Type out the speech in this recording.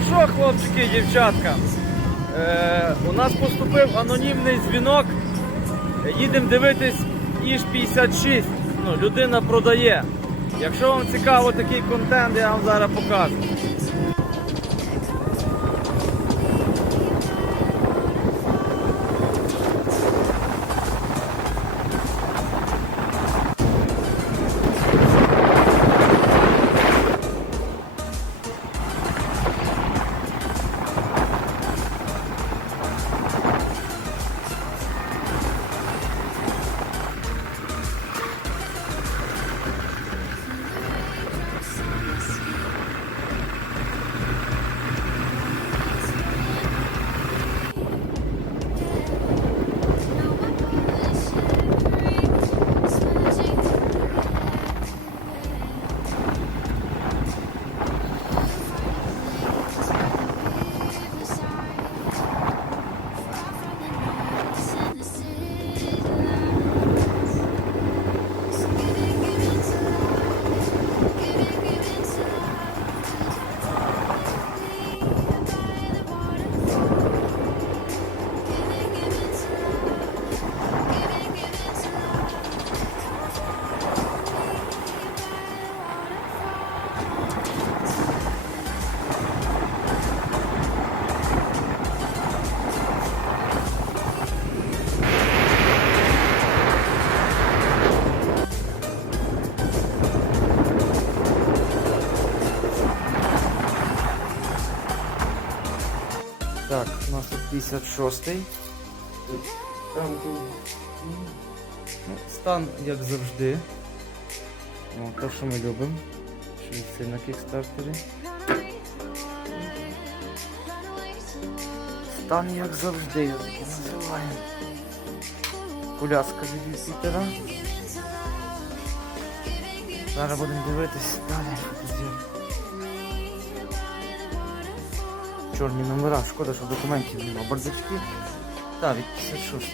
Ну що, хлопчики і дівчатка? Е, у нас поступив анонімний дзвінок. Їдемо дивитись Іж 56. Ну, людина продає. Якщо вам цікаво такий контент, я вам зараз покажу. Так, у нас тут 56-й. Ну, стан як завжди. О, те, що ми любимо. Швидше на кікстартері. Стан як завжди, я таки називаю. Коляска від Юпітера. Зараз будемо дивитись далі. Чорні номера, шкода, що документів нема. Борзачки. Так, від 56.